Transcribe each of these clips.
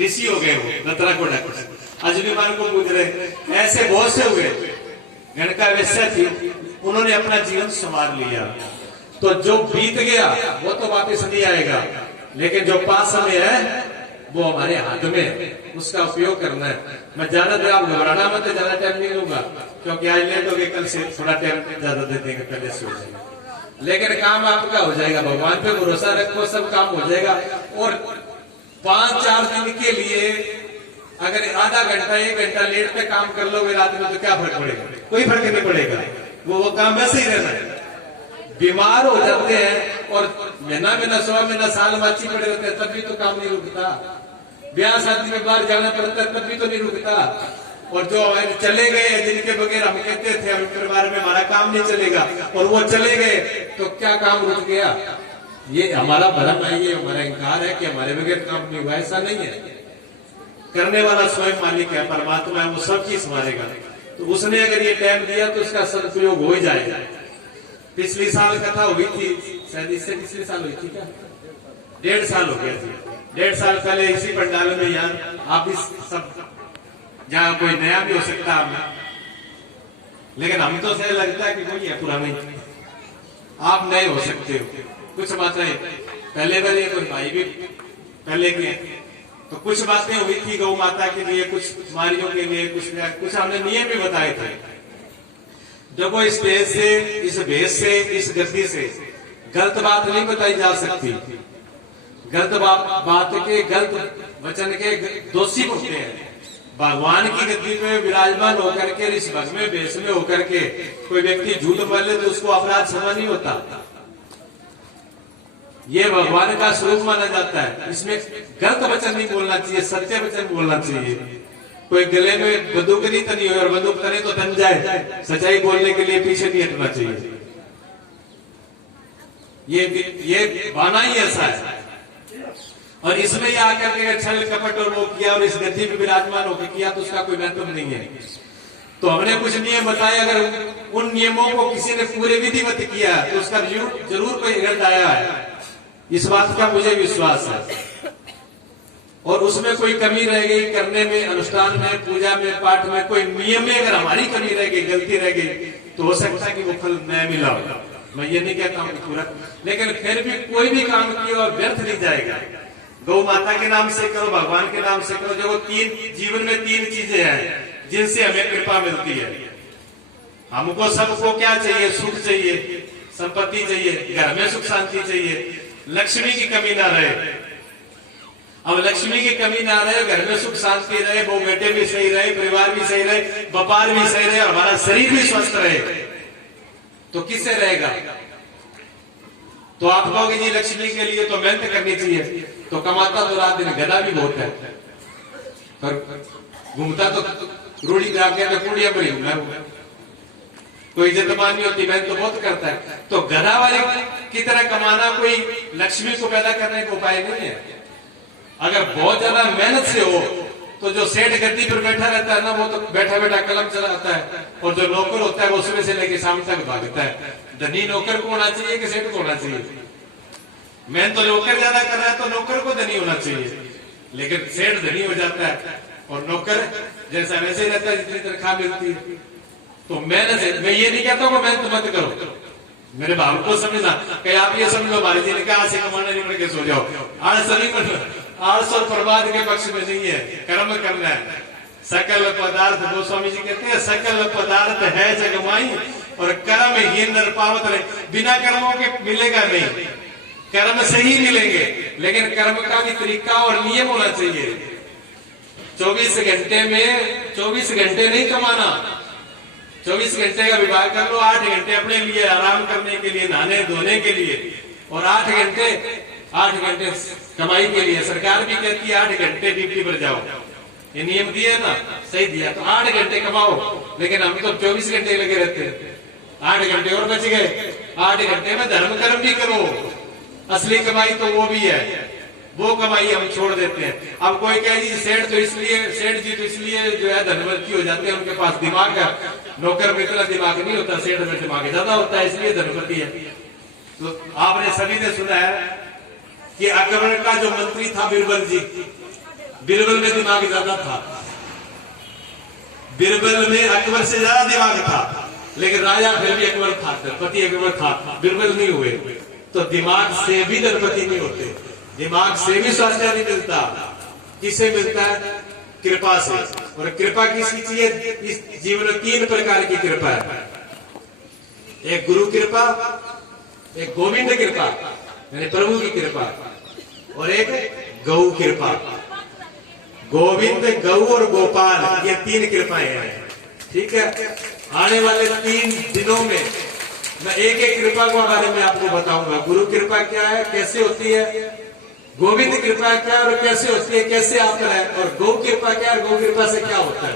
ऋषि हो गए वो रत्रा को डॉक्टर अजनीमान को पूछ रहे। ऐसे बहुत से हुए। गणका वैश्य थी, उन्होंने अपना जीवन संवार लिया। तो जो बीत गया वो तो वापस नहीं आएगा, लेकिन जो पास समय है वो हमारे हाथ में, उसका उपयोग करना है। मैं ज्यादा देर आप घबराना मत, ज्यादा टाइम नहीं लूंगा, क्योंकि आज लेट हो गए, कल से थोड़ा टाइम ज्यादा दे देंगे, पहले से हो जाएगा। लेकिन काम आपका हो जाएगा, भगवान पे भरोसा रखो, सब काम हो जाएगा। और 5-4 दिन के लिए अगर आधा घंटा 1 घंटा लेट पे काम कर लोगे रात में, तो क्या फर्क पड़ेगा? कोई फर्क नहीं पड़ेगा, वो काम वैसे ही रहना है। बीमार हो जाते हैं और महीना 1.25 महीना साल माची पड़े रहते हैं, तब भी तो काम नहीं रुकता। ब्याह शादी में बाहर जाना पड़ता है, तब भी तो नहीं रुकता। और जो चले गए, जिनके बगैर हम कहते थे हम परिवार में हमारा काम नहीं चलेगा, और वो चले गए, तो क्या काम रुक गया? ये हमारा भरम है, ये हमारा इंकार है कि हमारे बगैर काम नहीं हुआ। ऐसा नहीं है, करने वाला स्वयं मालिक है, परमात्मा है, वो सब चीज संभालेगा। तो उसने अगर ये टाइम दिया तो उसका सदुपयोग हो ही जाएगा। पिछली साल कथा हुई थी, शायद इससे पिछले साल हुई थी क्या, 1.5 साल हो गया थी। 1.5 साल पहले इसी पंडाल में यार आप इस सब, जहां कोई नया भी हो सकता है, लेकिन हम तो सही लगता है कि कोई है पुराना, आप नए हो सकते हो। कुछ बातें पहले वाले, कोई भाई भी पहले के, तो कुछ बातें हुई थी गौ माता के लिए, कुछ बीमारियों के लिए, कुछ हमने नियम भी बताए थे। देखो इस देश से, इस भेष से, इस गद्दी से गलत बात नहीं बताई जा सकती। गलत बात के, गलत वचन के दोषी होते हैं। भगवान की गद्दी में विराजमान होकर के, इस भग में भेष में होकर के कोई व्यक्ति झूठ बोले तो उसको अपराध क्षमा नहीं होता। ये भगवान का स्वरूप माना जाता है। इसमें गलत वचन नहीं बोलना चाहिए, सत्य वचन बोलना चाहिए। कोई गले में बंदूक नहीं तनी हो और बंदूक तने तो तन जाए, सच्चाई बोलने के लिए पीछे नहीं हटना चाहिए। ये बाना ही ऐसा है। और इसमें आकर के छल कपट और वो किया और इस गद्दी में विराजमान होकर किया, तो उसका कोई महत्व नहीं है। तो हमने कुछ नियम बताए, अगर उन नियमों को किसी ने पूरे विधिवत किया तो उसका जरूर कोई रिजल्ट आया है, इस बात का मुझे विश्वास है। और उसमें कोई कमी रह गई करने में, अनुष्ठान में, पूजा में, पाठ में, कोई नियम में अगर हमारी कमी रह गई, गलती रह गई, तो हो सकता है कि वो फल न मिला होगा। मैं ये नहीं कहता हूँ पूरा, लेकिन फिर भी कोई भी काम किया और व्यर्थ नहीं जाएगा। गौ माता के नाम से करो, भगवान के नाम से करो। जो जीवन में 3 चीजें हैं जिनसे हमें कृपा मिलती है। हमको सबको क्या चाहिए? सुख चाहिए, संपत्ति चाहिए, घर में सुख शांति चाहिए, लक्ष्मी की कमी ना रहे। अब लक्ष्मी की कमी ना रहे, घर में सुख शांति रहे, वो बेटे भी सही रहे, परिवार भी सही रहे, व्यापार भी सही रहे, और हमारा शरीर भी स्वस्थ रहे, तो किससे रहेगा? तो आप कहोगे जी लक्ष्मी के लिए तो मेहनत करनी चाहिए, तो कमाता तो रात दिन गधा भी बहुत है, पर घूमता तो रूढ़ी कुड़िया बड़ी हूं मैं, कोई इज्जत मानी होती, मेहनत तो बहुत करता है। तो गधा वाले की तरह कमाना कोई लक्ष्मी को पैदा करने का उपाय नहीं है। अगर बहुत ज्यादा मेहनत से हो, तो जो सेठ गद्दी पर बैठा रहता है ना, वो तो बैठा बैठा कलम चलाता है, और जो नौकर होता है वो सुबह से लेकर शाम तक भागता है। धनी नौकर को होना चाहिए कि सेठ को होना चाहिए? मेहनत तो नौकर ज्यादा कर रहा है, तो नौकर को धनी होना चाहिए, लेकिन सेठ धनी हो जाता है और नौकर जैसा वैसे ही रहता है जितनी तनख्वाह मिलती है। तो मेहनत, मैं ये नहीं कहता हूँ मेहनत मत करो, मेरे भाव को समझना, कहीं आप ये समझ लो हमारी जिनका आज से कमाना नहीं पड़ेगा, सो जाओ। आलस नहीं करना, आलस और प्रमाद के पक्ष में नहीं है, कर्म करना है। सकल पदार्थ, गोस्वामी जी कहते हैं, सकल पदार्थ है जगमाई और कर्म हीन नर पावत रहे। बिना कर्मों के मिलेगा नहीं, कर्म से ही मिलेंगे, लेकिन कर्म का भी तरीका और नियम होना चाहिए। 24 घंटे में 24 घंटे नहीं कमाना, 24 घंटे का विवाह कर लो, 8 घंटे अपने लिए आराम करने के लिए, नहाने धोने के लिए, और 8 घंटे कमाई के लिए। सरकार भी कहती है 8 घंटे ड्यूटी पर जाओ, ये नियम दिया ना, सही दिया, तो 8 घंटे कमाओ। लेकिन हम तो 24 घंटे लगे रहते हैं, 8 घंटे और बच गए। 8 घंटे में धर्म कर्म भी करो, असली कमाई तो वो भी है, वो कमाई हम छोड़ देते हैं। अब कोई कहे जी सेठ जी तो इसलिए जो है धनवंती हो जाते हैं, उनके पास दिमाग है, नौकर में इतना दिमाग नहीं होता, सेठ में दिमाग ज्यादा होता है, इसलिए धनपति है। तो आपने सभी ने सुना है कि अकबर का जो मंत्री था बीरबल जी, बीरबल में दिमाग ज्यादा था, बीरबल में अकबर से ज्यादा दिमाग था, लेकिन राजा फिर भी अकबर था, दलपति अकबर था, बीरबल नहीं हुए। तो दिमाग से भी दलपति नहीं होते, दिमाग से भी स्वास्थ्य नहीं मिलता। किसे मिलता है? कृपा से। और कृपा किसकी चाहिए? इस जीवन में 3 प्रकार की कृपा है। एक गुरु कृपा, एक गोविंद कृपा यानी प्रभु की कृपा, और एक गौ कृपा। गोविंद, गौ और गोपाल, ये 3 कृपाएं हैं। ठीक है, आने वाले 3 दिनों में मैं एक एक कृपा के बारे में आपको बताऊंगा। गुरु कृपा क्या है, कैसे होती है, गोविंद कृपा क्या है और कैसे होती है, कैसे आता है, और गौ कृपा क्या है, गौ कृपा से क्या होता है।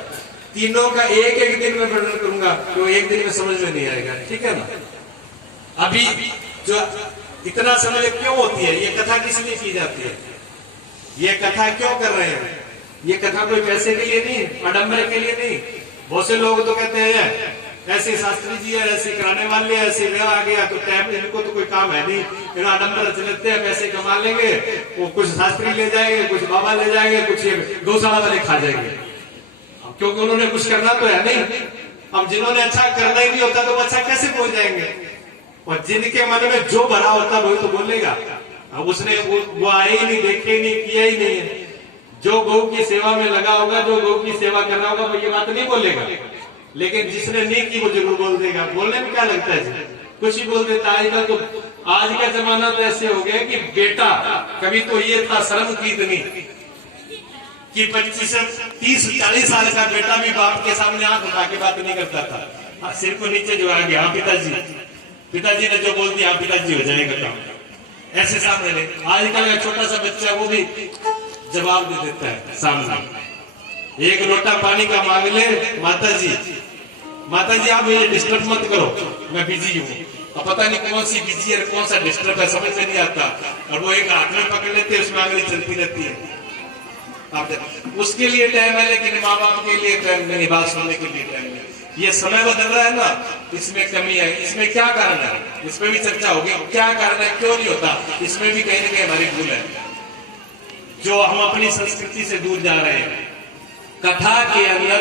तीनों का एक एक दिन में वर्णन करूंगा, तो एक दिन में समझ में नहीं आएगा। ठीक है ना। अभी जो इतना समय क्यों होती है, ये कथा किस लिए की जाती है, ये कथा क्यों कर रहे हैं? ये कथा कोई पैसे के लिए नहीं, आडंबर के लिए नहीं। बहुत से लोग तो कहते हैं ऐसे शास्त्री जी है, ऐसे कराने वाले, ऐसे वे आ गया तो टाइम, इनको तो कोई काम है नहीं, आडंबर चलते हैं, पैसे कमा लेंगे, वो कुछ शास्त्री ले जाएंगे, कुछ बाबा ले जाएंगे, कुछ गौशाला वाले खा जाएंगे, क्योंकि उन्होंने कुछ करना तो है नहीं। अब जिन्होंने अच्छा करना ही नहीं होता तो वो अच्छा कैसे बोल जाएंगे? और जिनके मन में जो भरा होता वही तो बोलेगा। अब उसने वो आए ही नहीं, देखे ही नहीं, किया ही नहीं है। जो गौ की सेवा में लगा होगा, जो गौ की सेवा कर रहा होगा, वो ये बात नहीं बोलेगा। लेकिन जिसने नहीं की वो जरूर बोल देगा। बोलने में क्या लगता है जी, कुछ ही बोल देता है। तो आज का जमाना तो ऐसे हो गया कि बेटा, कभी तो ये था शर्म की इतनी कि 25, 30, 40 साल का बेटा भी बाप के सामने आंख उठा के बात नहीं करता था, सिर को नीचे जो आ गया, हाँ पिताजी ने जो बोल दिया, पिताजी हो जाएगा काम, ऐसे सामने ले। आजकल का छोटा सा बच्चा वो भी जवाब दे देता है सामने। एक लोटा पानी का मांग ले, माता जी आप ये डिस्टर्ब मत करो, मैं बिजी हूँ। अब पता नहीं कौन सी बिजी है, कौन सा डिस्टर्ब है, समझ में नहीं आता। और वो एक हाथ में पकड़ लेते हैं, उसमें आंगली चलती रहती है। आप उसके लिए टाइम है, लेकिन माँ बाप के लिए टाइम नहीं, बात सुनने के लिए टाइम नहीं। ये समय बदल रहा है ना, इसमें कमी है। इसमें क्या कारण है, इसमें भी चर्चा होगी, क्या कारण है, क्यों नहीं होता। इसमें भी कहीं ना कहीं हमारी भूल है, जो हम अपनी संस्कृति से दूर जा रहे हैं। कथा के अंदर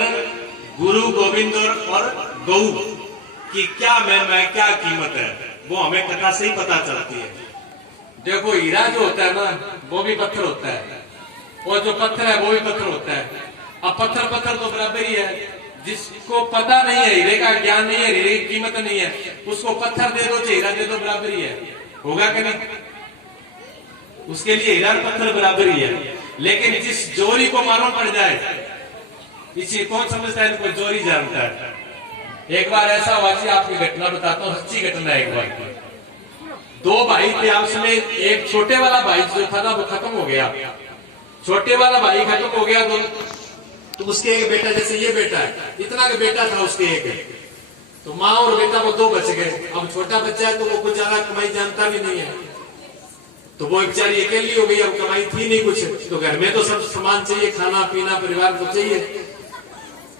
गुरु, गोविंद और गौ की क्या महिमा है, क्या कीमत है, वो हमें कथा से ही पता चलती है। देखो, हीरा जो होता है ना, वो भी पत्थर होता है, और जो पत्थर है वो भी पत्थर होता है। अब पत्थर तो बराबर ही है। जिसको पता नहीं है, हीरे का ज्ञान नहीं है, हीरे की कीमत नहीं है, उसको पत्थर दे दो, हीरा दे दो, बराबर ही है। होगा कि नहीं? उसके लिए हीरा और पत्थर बराबर ही है। लेकिन जिस जोरी को मालूम पड़ जाए, इसी कौन समझता है, इनको जोरी जानता है। एक बार ऐसा हुआ जी, आपकी घटना बताता हूँ, सच्ची घटना। एक बार 2 भाई थे आपस में। एक छोटे वाला भाई जो था ना, वो खत्म हो गया। छोटे वाला भाई खत्म हो गया तो उसके एक बेटा, जैसे ये बेटा है, इतना का बेटा था उसके एक, तो माँ और बेटा वो 2 बच गए। अब छोटा बच्चा है तो वो कुछ ज्यादा कमाई जानता भी नहीं है, तो वो बेचारी अकेली हो गई। अब कमाई थी नहीं कुछ, तो घर में तो सब सामान चाहिए, खाना पीना परिवार को चाहिए।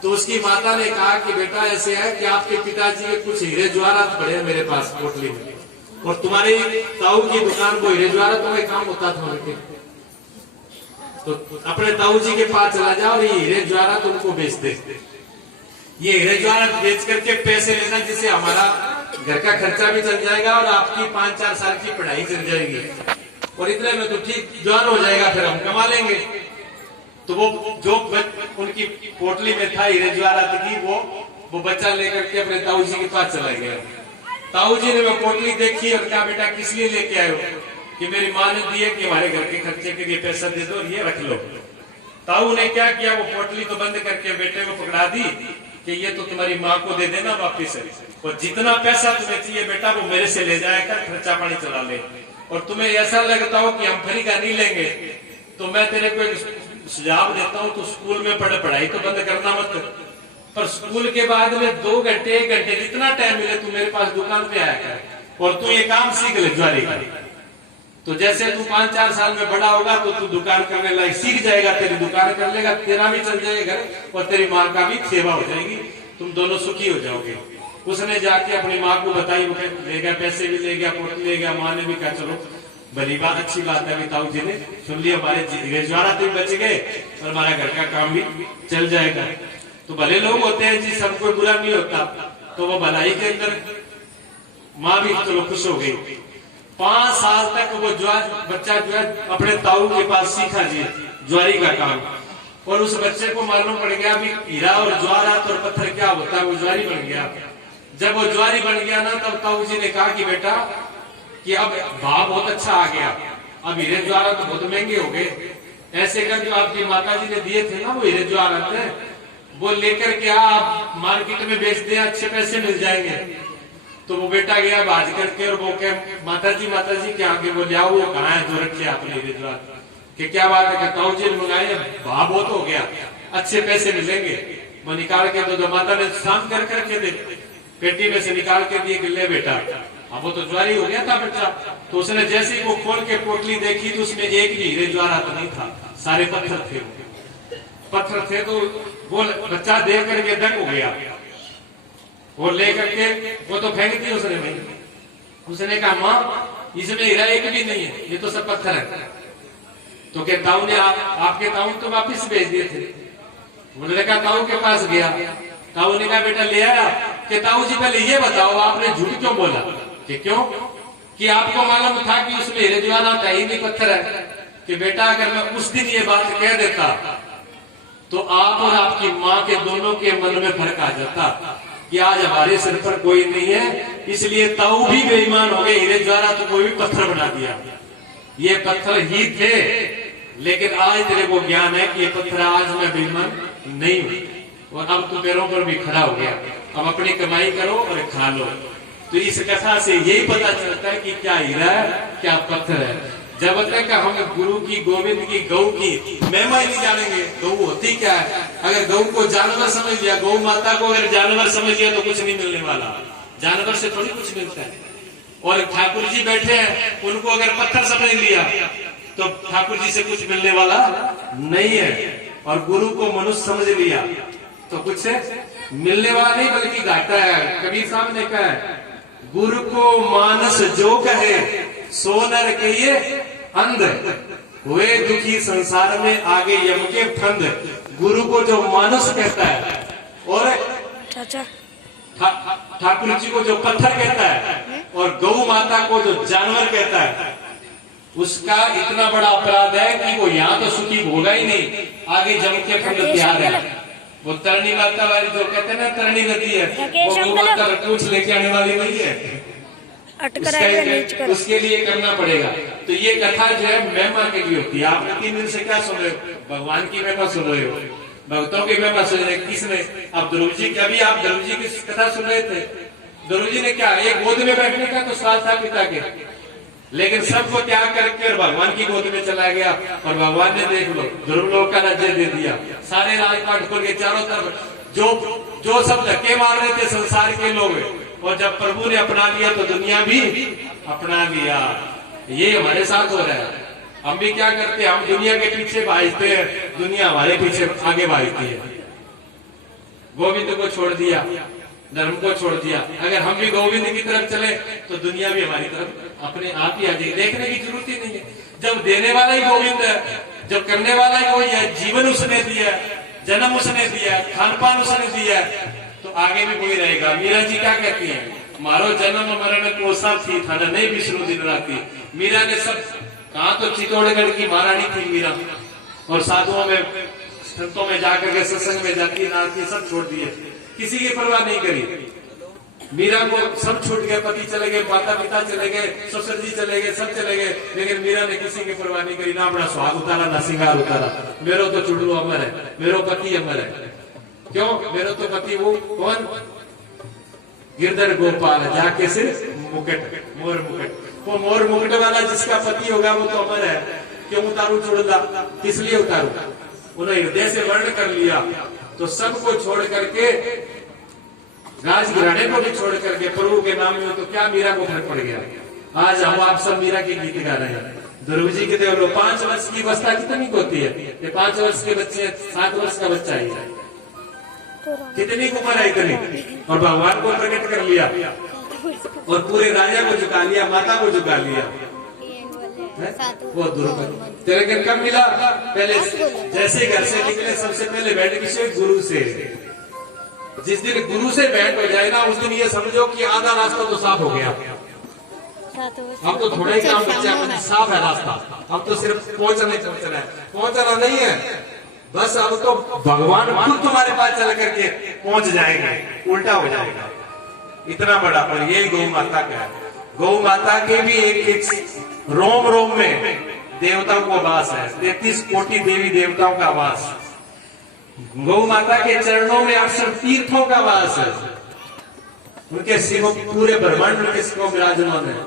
तो उसकी माता ने कहा कि बेटा ऐसे है कि आपके पिताजी के कुछ हीरे जवाहरात पड़े हैं मेरे पास पोटली में, और तुम्हारी ताऊ की दुकान को हीरे जवाहरात में काम होता था उनके, तो अपने ताऊ जी के पास चला जाओ और ये हीरे जवाहरात उनको बेच दे। ये हीरे जवाहरात बेच करके पैसे लेना, जिससे हमारा घर का खर्चा भी चल जाएगा और आपकी 5-4 साल की पढ़ाई चल जाएगी, और इतने में तो ठीक जवान हो जाएगा, फिर हम कमा लेंगे। तो वो जो उनकी पोटली में था हीरे जवाहरात की, वो बच्चा लेकर के अपने ताऊ जी के पास चला गया। ताऊ जी ने वो पोटली देखी और कहा, बेटा किस लिए लेके आए हो? कि मेरी माँ ने दिए कि हमारे घर के खर्चे के लिए पैसा दे दो, ये रख लो। ताऊ ने क्या किया, वो पोटली तो बंद करके बेटे को पकड़ा दी कि ये तो तुम्हारी माँ को दे देना वापिस, और जितना पैसा तुम्हें चाहिए बेटा वो मेरे से ले जाएगा, खर्चा पानी चला ले। और तुम्हें ऐसा लगता हो कि हम फ्री का नहीं लेंगे, तो मैं तेरे को एक सुझाव देता हूँ, तो स्कूल में पढ़ाई तो बंद करना मत, पर स्कूल के बाद में 2 घंटे 1 घंटे जितना टाइम मिले तू मेरे पास दुकान पे आया कर, और तू ये काम सीख ले ज्वारी का। तो जैसे तू 5-4 साल में बड़ा होगा तो तू दुकान करने लायक सीख जाएगा, तेरी दुकान कर लेगा, तेरा भी चल जाएगा और तेरी माँ का भी सेवा हो जाएगी, तुम दोनों सुखी हो जाओगे। उसने जाके अपनी माँ को बताई, वो ले गया, पैसे भी ले गया, पोटली ले गया। माँ ने भी कहा चलो भली बात, अच्छी बात है। ताऊ जी ने सुन लिया, हमारे रेजवाड़ा तो बच गए और हमारा घर का काम भी चल जाएगा। तो भले लोग होते हैं जी, सब कोई बुरा नहीं होता। तो वो भलाई के अंदर माँ भी तो खुश हो गई। 5 साल तक वो बच्चा जो है अपने ताऊ के पास सीखा जी ज्वारी का काम, और उस बच्चे को मालूम पड़ गया भी हीरा और ज्वारात और पत्थर क्या होता है। वो ज्वारी बन गया। जब वो ज्वारी बन गया ना, तब ताऊ जी ने कहा कि बेटा कि अब भाव बहुत अच्छा आ गया, अब हीरे ज्वारात तो बहुत महंगे हो गए। ऐसे कर जो आपकी माता जी ने दिए थे ना वो हीरे ज्वारात, वो लेकर के आप मार्केट में बेच दे, अच्छे पैसे मिल जाएंगे। तो वो बेटा गया बाज करके और वो कह माता जी क्या आगे वो लिया, वो कहाँ है जो रखे आपने हीरे ज्वारात कि क्या बात है। ताऊ जी मंगाए, भाव बहुत हो गया, अच्छे पैसे मिलेंगे। वो निकाल के तो माता ने शाम कर रखे थे, पेटी में से निकाल के दिए कि ले बेटा। अब वो तो ज्वारी हो गया था बच्चा। तो उसने जैसे ही वो खोल के पोटली देखी तो उसमें एक भी हीरे ज्वारात नहीं था, सारे पत्थर थे। पत्थर थे तो वो बच्चा देख करके दंग हो गया। वो लेकर के वो तो फेंक दी उसने नहीं। उसने कहा माँ इसमें हीरा एक भी नहीं है, ये तो सब पत्थर है। तो क्या ताऊ ने आपके ताऊ तो वापिस भेज दिए थे। उन्होंने कहा ताऊ के पास गया, ताऊ ने कहा बेटा ले आया कि ताऊ जी पहले ये बताओ आपने झूठ क्यों बोला? कि क्यों? कि आपको मालूम था कि उसमें हीरे ज्वारात है ही नहीं, पत्थर है। कि बेटा अगर मैं उस दिन ये बात कह देता तो आप और आपकी माँ के दोनों के मन में फर्क आ जाता कि आज हमारे सिर पर कोई नहीं है, इसलिए ताऊ भी बेईमान हो गए, हीरे ज्वारात तो कोई भी पत्थर बना दिया। ये पत्थर ही थे, लेकिन आज तेरे को ज्ञान है कि ये पत्थर, आज मैं बेईमान नहीं हूं और अब तू पैरों पर भी खड़ा हो गया, अब अपनी कमाई करो और खा लो। तो इस कथा से यही पता चलता है कि क्या हीरा है क्या पत्थर है। जब तक हम गुरु की, गोविंद की, गौ की महिमा ही नहीं जानेंगे, गौ होती क्या है। अगर गौ को जानवर समझ लिया, गौ माता को अगर जानवर समझ लिया तो कुछ नहीं मिलने वाला, जानवर से थोड़ी कुछ मिलता है। और ठाकुर जी बैठे हैं, उनको अगर पत्थर समझ लिया तो ठाकुर जी से कुछ मिलने वाला नहीं है। और गुरु को मनुष्य समझ लिया तो कुछ मिलने वाला नहीं बल्कि घाटा है। कबीर साहब ने कहा है, गुरु को मानस जो कहे सो नर कहिए अंध, हुए दुखी संसार में आगे यम के फंद। गुरु को जो मानस कहता है और ठाकुर जी को जो पत्थर कहता है और गौ माता को जो जानवर कहता है, उसका इतना बड़ा अपराध है कि वो यहाँ तो सुखी होगा ही नहीं, आगे जम के फंद तैयार है। वो तरनी माता वाली जो कहते हैं ना, तरनी नदी है, वो गौ माता कुछ लेके आने वाली नहीं है, उसके लिए करना पड़ेगा। तो ये कथा जो है महिमा के लिए होती है। आप 3 दिन से क्या सुन रहे हो? भगवान की महिमा सुन रहे हो, भक्तों की महिमा सुन रहे। किसने? आप ध्रुव जी, कभी आप ध्रुव जी की कथा सुन रहे थे? ध्रुव जी ने क्या, एक गोद में बैठने का तो स्वाद था पिता के, लेकिन सबको त्याग करके भगवान की गोद में चला गया और भगवान ने देख लो ध्रुव लोक का राज्य दे दिया। सारे राजपाट खोल के चारों तरफ जो सब धक्के मार रहे थे संसार के लोग, और जब प्रभु ने अपना लिया तो दुनिया भी अपना लिया। ये हमारे साथ हो रहा है। हम भी क्या करते हैं, हम दुनिया के पीछे भागते हैं, दुनिया हमारे पीछे आगे भागती है। गोविंद को छोड़ दिया, धर्म को छोड़ दिया। अगर हम भी गोविंद की तरफ चले तो दुनिया भी हमारी तरफ अपने आप ही आ जाएगी। देखने की जरूरत ही नहीं है। जब देने वाला ही गोविंद है, जब करने वाला ही वही है, जीवन उसने दिया, जन्म उसने दिया, खान पान उसने दिया, तो आगे भी कोई रहेगा। मीरा जी क्या कहती है, मारो जन्म मरण को सब थी थाना नहीं विष्णु दिन राती। मीरा ने सब कहा, तो चित्तौड़गढ़ की महारानी थी मीरा, और साधुओं में, संतों में जाकर के सत्संग में जाती नाती, सब छोड़ दिए, किसी की परवाह नहीं करी। मीरा को सब छूट गए, पति चले गए, माता पिता चले गए, ससुर जी चले गए, सब चले गए, लेकिन मीरा ने किसी की परवाह नहीं करी। ना अपना स्वाद उतारा ना सिंगार उतारा। मेरो तो चुड़लू अमर है, मेरो पति अमर है। क्यों? मेरो तो पति वो कौन? गिरधर गोपाल, जाके सिर मुकुट, मोर मुकुट। वो मोर मुकुट वाला जिसका पति होगा वो तो अमर है। क्यों उतारू चुड़ला? किस लिए उतारू? उन्होंने हृदय से वर्ण कर लिया, तो सबको छोड़ करके, राजघराने को भी छोड़ करके प्रभु के नाम में, तो क्या मीरा को फर्क पड़ गया? आज हम आप सब मीरा के गीत गा रहे हैं। ध्रुव जी के देख लो, 5 वर्ष की अवस्था कितनी होती है? ये 5 वर्ष के बच्चे, 7 वर्ष का बच्चा ही है, कितनी उम्र है इतनी, और भगवान को प्रकट कर लिया और पूरे राजा को झुका लिया, माता को झुका लिया। है? वो दूर कर। तेरे घर कब मिला? पहले जैसे घर से निकले सबसे पहले भेंट किसे? गुरु से। जिस दिन गुरु से भेंट हो जाए ना, उस दिन ये समझो कि आधा रास्ता तो साफ हो गया। अब तो थोड़ा ही काम बचा है, साफ है रास्ता। अब तो सिर्फ पहुंचना है, पहुंचना नहीं है बस। अब तो भगवान खुद तुम्हारे पास चल करके पहुंच जाएंगे, उल्टा हो जाएगा। इतना बड़ा। और ये गौ माता का है। गौ माता के भी एक रोम रोम में देवताओं का वास है। 33 कोटि देवी देवताओं का वास। गौ माता के चरणों में 68 तीर्थों का वास है। उनके सिरों पूरे ब्रह्मांड उनके सिरों विराजमान है।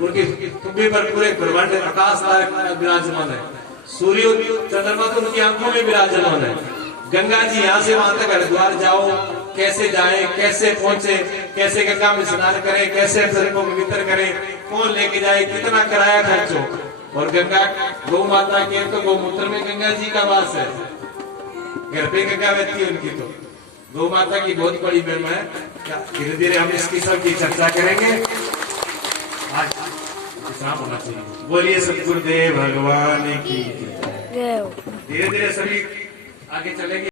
उनके कुंभे पर पूरे ब्रह्मांड आकाश तारे विराजमान है। सूर्य चंद्रमा तो उनकी आंखों में विराजमान है। गंगा जी यहाँ से वहां तक हरिद्वार जाओ, कैसे जाए, कैसे पहुंचे, कैसे गंगा में स्नान करें, कैसे शरीर को पवित्र करें, कौन लेके जाए, कितना किराया खर्च हो। और गंगा गौ माता के तो गौमूत्र में गंगा जी का वास है। घर पे गंगा बहती है उनकी। तो गौ माता की बहुत बड़ी महिमा है। धीरे धीरे हम इसकी सबकी चर्चा करेंगे। आज विश्राम होना चाहिए। बोलिए सतगुरुदेव भगवान की। धीरे धीरे सभी आगे चलेंगे।